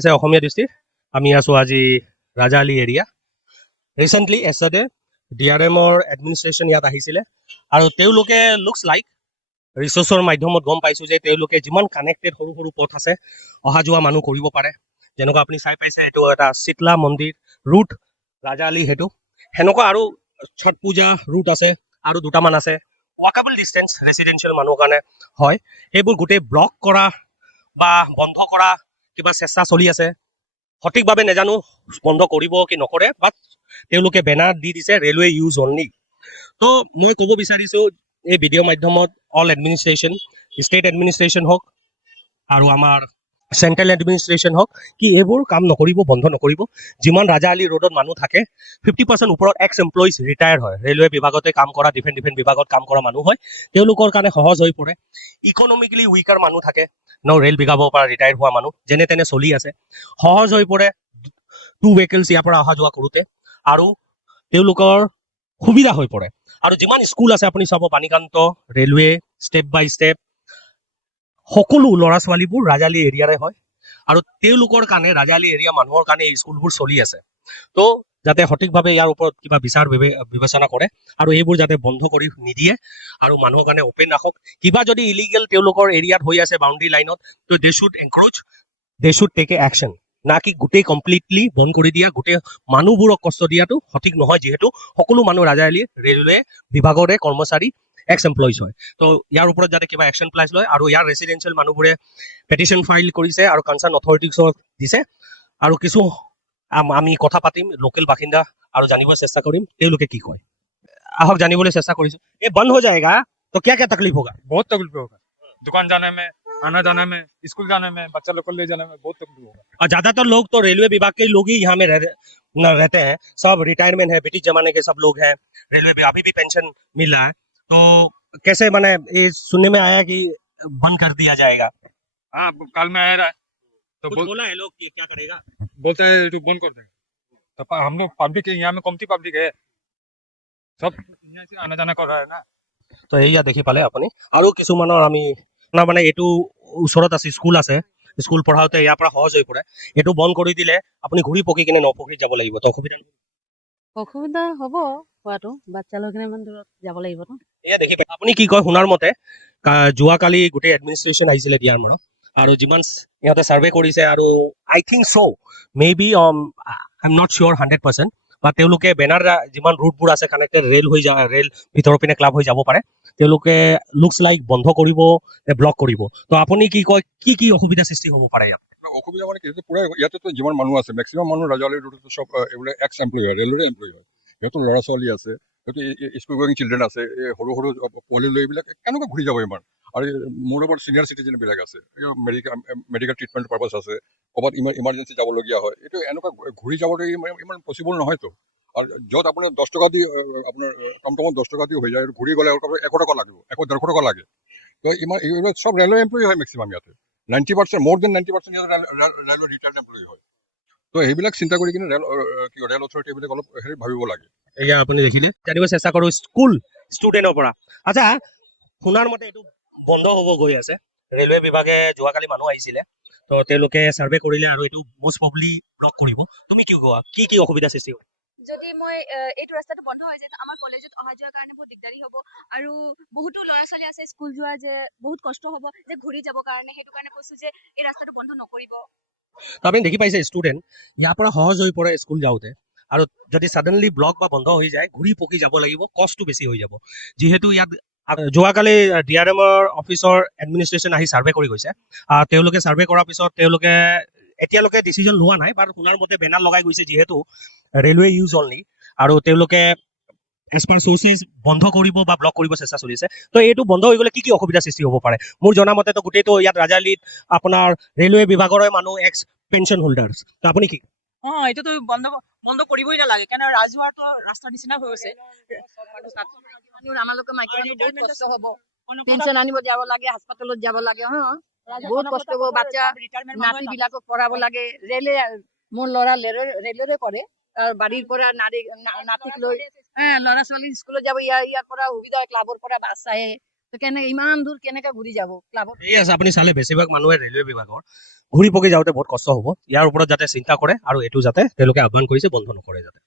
আছে অসমীয়া দৃষ্টি আমি আছো আজি ৰাজাআলি এৰিয়া ৰিচেণ্টলি এছডে ডিআৰএমৰ এডমিনিষ্ট্ৰেশ্যন ইয়াত আহিছিলে আৰু তেওঁলোকে লুকছ লাইক ৰিচোৰ্চৰ মাধ্যমত গম পাইছো যে তেওঁলোকে যিমান কানেক্টেড সৰু সৰু পথ আছে অহা যোৱা মানুহ কৰিব পাৰে যেনেকুৱা আপুনি চাই পাইছে এইটো এটা শীতলা মন্দিৰ ৰুট ৰাজাআলি সেইটো সেনেকুৱা আৰু ছট পূজা ৰুট আছে আৰু দুটামান আছে ৱাকেবল ডিষ্টেঞ্চ ৰেচিডেঞ্চিয়েল মানুহৰ কাৰণে হয় সেইবোৰ গোটেই ব্লক কৰা বা বন্ধ কৰা কিবা চেষ্টা চলি আছে সঠিকভাৱে নাজানো বন্ধ কৰিব কি নকৰে বাট তেওঁলোকে বেনাৰ দি দিছে ৰেলৱে ইউজ অনলি তো মই ক'ব বিচাৰিছো এই ভিডিঅ' মাধ্যমত অল এডমিনিষ্ট্ৰেশ্যন ষ্টেট এডমিনিষ্ট্ৰেশ্যন হওক আৰু আমাৰ চেণ্ট্ৰেল এডমিনিষ্ট্ৰেশ্যন হওক কি এইবোৰ কাম নকৰিব বন্ধ নকৰিব যিমান ৰাজাআলি ৰোডত মানুহ থাকে 50% ওপৰত এক্স এমপ্লয়িজ ৰিটায়াৰ হয় ৰেলৱে বিভাগতে কাম কৰা ডিফেণ্ট বিভাগত কাম কৰা মানুহ হয় তেওঁলোকৰ কাৰণে সহজ হৈ পৰে ইকনমিকেলি উইকাৰ মানুহ থাকে ন ৰেল বিভাগৰ পৰা ৰিটায়াৰ হোৱা মানুহ যেনে তেনে চলি আছে সহজ হৈ পৰে টু ভেহিকলছ ইয়াৰ পৰা অহা যোৱা কৰোঁতে আৰু তেওঁলোকৰ সুবিধা হৈ পৰে আৰু যিমান স্কুল আছে আপুনি চাব পানীকান্ত ৰেলৱে ষ্টেপ বাই ষ্টেপ সকলো ল'ৰা ছোৱালীবোৰ ৰাজাআলি এৰিয়াৰে হয় আৰু তেওঁলোকৰ কাৰণে ৰাজাআলি এৰিয়া মানুহৰ কাৰণে এই স্কুলবোৰ চলি আছে তো যাতে সঠিকভাৱে ইয়াৰ ওপৰত কিবা বিচাৰ বিবেচনা কৰে আৰু এইবোৰ যাতে বন্ধ কৰি নিদিয়ে আৰু মানুহৰ কাৰণে অপেন ৰাখক কিবা যদি ইলিগেল তেওঁলোকৰ এৰিয়াত হৈ আছে বাউণ্ডাৰী লাইনত তো they should encroach they should take a action না কি গোটেই কমপ্লিটলি বন্ধ কৰি দিয়া গোটেই মানুহবোৰক কষ্ট দিয়াটো সঠিক নহয় যিহেতু সকলো মানুহ ৰাজাআলি ৰেলৱে বিভাগৰে কৰ্মচাৰী এক্স এমপ্লয়িজ হয় তো ইয়াৰ ওপৰত যাতে কিবা একশ্যন প্লাইজ লয় আৰু ইয়াৰ ৰেচিডেঞ্চিয়েল মানুহবোৰে পেটিশ্যন ফাইল কৰিছে আৰু কনচাৰ্ণ অথৰিটিজক দিছে আৰু কিছু আমি কথা পাতিম লোকেল বাসিন্দা আৰু জানিব চেষ্টা কৰিম তেওঁলোকে কি কয় আহক জানিবলৈ চেষ্টা কৰিছো এই বন্ধ হৈ যায়গা তো क्या क्या तकलीफ होगा बहुत तकलीफ होगा दुकान जाने में आना जाने में स्कूल जाने में बच्चा लोग को ले जाने में बहुत तकलीफ होगा और ज्यादातर लोग तो रेलवे विभाग के लोग ही यहाँ में रहते हैं सब रिटायरमेंट है ब्रिटिश जमाने के सब लोग हैं रेलवे में अभी भी पेंशन मिल रहा है तो कैसे मैंने ये सुनने में आया कि बंद कर दिया जाएगा हाँ कल में आ रहा है तो कुछ बोला है लोग कि क्या करेगा बोलते हैं तो बंद कर देंगे तो हम लोग पब्लिक यहाँ में कमती पब्लिक है सब यहाँ से आना जाना कर रहा है ना তো এয়া দেখি পালে আপুনি আৰু কিছুমানৰ আমি আপোনাৰ মানে এইটো ওচৰত আছে স্কুল আছে স্কুল পঢ়াওঁতে ইয়াৰ পৰা সহজ হৈ পৰে এইটো বন্ধ কৰি দিলে আপুনি ঘূৰি পকি কিনে নপকৰি যাব লাগিব তো অসুবিধা অসুবিধা হ'ব হোৱাটো বাচ্চা লৈ কিনে ইমান দূৰত যাব লাগিব ন এয়া দেখি পাই আপুনি কি কয় শুনাৰ মতে যোৱাকালি গোটেই এডমিনিষ্ট্ৰেশ্যন আহিছিলে দিয়াৰ মূৰত আৰু যিমান ইহঁতে ছাৰ্ভে কৰিছে আৰু I think so' maybe I am not sure 100% বা তেওঁলোকে বেনাৰ যিমান ৰুটবোৰ আছে কানেক্টেড ৰেল হৈ যায় ৰেল ভিতৰৰ পিনে ক্লাব হৈ যাব পাৰে তেওঁলোকে লুকছ লাইক বন্ধ কৰিব ব্লক কৰিব তো আপুনি কি কয় কি অসুবিধা সৃষ্টি হ'ব পাৰে ইয়াত অসুবিধা মানে কি পুৰা ইয়াতেতো যিমান মানুহ আছে মেক্সিমাম মানুহ ৰাজাআলি ৰোডতো চব এইবিলাক এক্স এমপ্লয়ী হয় ৰেলৰে এমপ্লয়ী হয় সিহঁতৰ ল'ৰা ছোৱালী আছে সিহঁতে স্কুল গোয়িং চিলড্ৰেন আছে এই সৰু সৰু পোৱালি লৈ এইবিলাক কেনেকুৱা ঘূৰি যাব ইমান আৰু মোৰ লগত চিনিয়ৰ চিটিজেন বিলাক আছে মেডিকেল ট্ৰিটমেণ্ট পাৰ্পাছ আছে ক'ৰবাত ইমাৰ্জেঞ্চি যাবলগীয়া হয় এইটো এনেকুৱা ঘূৰি যাবলৈ ইমান পচিবল নহয়তো আৰু য'ত আপোনাৰ 10 টকা দি আপোনাৰ টমটমত 10 টকা দি হৈ যায় ঘূৰি গ'লে 1 টকা লাগিব 150 টকা লাগে তো ইমান এইবিলাক চব ৰেলৱে এমপ্লয়ী হয় মেক্সিমাম ইয়াতে 90% more than 90% railway retired employee হয় তো সেইবিলাক চিন্তা কৰি কিনে ৰেল অথৰিটি এইবিলাক অলপ হেৰি ভাবিব লাগে এয়া আপুনি দেখিলে জানিব চেষ্টা কৰোঁ স্কুল ষ্টুডেণ্টৰ পৰা আচ্ছা শুনাৰ মতে এইটো বন্ধ হ'ব গৈ আছে ৰেলৱে বিভাগে যোৱাকালি মানুহ আহিছিলে তো তেওঁলোকে ছাৰ্ভে কৰিলে আৰু এইটো মোষ্ট প্ৰবলি ব্লক কৰিব তুমি কি কোৱা কি অসুবিধা সৃষ্টি হ'ব যদি মই এইটো ৰাস্তাটো বন্ধ হৈ যায় আমাৰ কলেজত অহা যোৱাৰ কাৰণে বহুত দিগদাৰী হ'ব আৰু বহুতো ল'ৰা ছোৱালী আছে স্কুল যোৱা যে বহুত কষ্ট হ'ব যে ঘূৰি যাবৰ কাৰণে সেইটো কাৰণে কৈছো যে এই ৰাস্তাটো বন্ধ নকৰিব তো আপুনি দেখি পাইছে ষ্টুডেণ্ট ইয়াৰ পৰা সহজ হৈ পৰে স্কুল যাওঁতে আৰু যদি ছাডেনলি ব্লক বা বন্ধ হৈ যায় ঘূৰি পকি যাব লাগিব কষ্টটো বেছি হৈ যাব যিহেতু ইয়াত যোৱাকালি ডিআৰএমৰ অফিচৰ এডমিনিষ্ট্ৰেশ্যন আহি ছাৰ্ভে কৰি গৈছে তেওঁলোকে ছাৰ্ভে কৰাৰ পিছত তেওঁলোকে এতিয়ালৈকে ডিচিজন লোৱা নাই বাট শুনাৰ মতে বেনাৰ লগাই গৈছে যিহেতু ৰেলৱে ইউজ অনলি আৰু তেওঁলোকে এজ পাৰ চ'ৰ্চেছ বন্ধ কৰিব বা ব্লক কৰিব চেষ্টা চলিছে তো এইটো বন্ধ হৈ গ'লে কি অসুবিধা সৃষ্টি হ'ব পাৰে মোৰ জনা মতেতো গোটেইটো ইয়াত ৰাজাআলিত আপোনাৰ ৰেলৱে বিভাগৰে মানুহ এক্স পেঞ্চন হোল্ডাৰ্ছ তো আপুনি কি এইটোতো বন্ধ কৰিবই নালাগে কাৰণ ৰাজহুৱাটো ৰাস্তাৰ নিচিনা হৈ গৈছে আমালোকে মাইকী মানুহ বহুত কষ্ট হ'ব পেঞ্চন আনিব যাব লাগে হাস্পাতালত যাব লাগে বহুত কষ্ট হ'ব বাচ্চা নাতি বিলাকক পঢ়াব লাগে মোৰ ল'ৰা ৰেলৰে কৰে বাড়িৰ পৰা নাতিক লৈ ল'ৰা ছোৱালী স্কুলত যাব ইয়াৰ পৰা সুবিধা ক্লাবৰ পৰা বাছ আহে কেনেকে ইমান দূৰ কেনেকে ঘূৰি যাব ক্লাবত ঠিক আছে আপুনি চালে বেছিভাগ মানুহে ৰেলৱে বিভাগৰ ঘূৰি পকি যাওঁতে বহুত কষ্ট হ'ব। ইয়াৰ ওপৰত যাতে চিন্তা কৰে আৰু এইটো যাতে তেওঁলোকে আহ্বান কৰিছে বন্ধ নকৰে যাতে।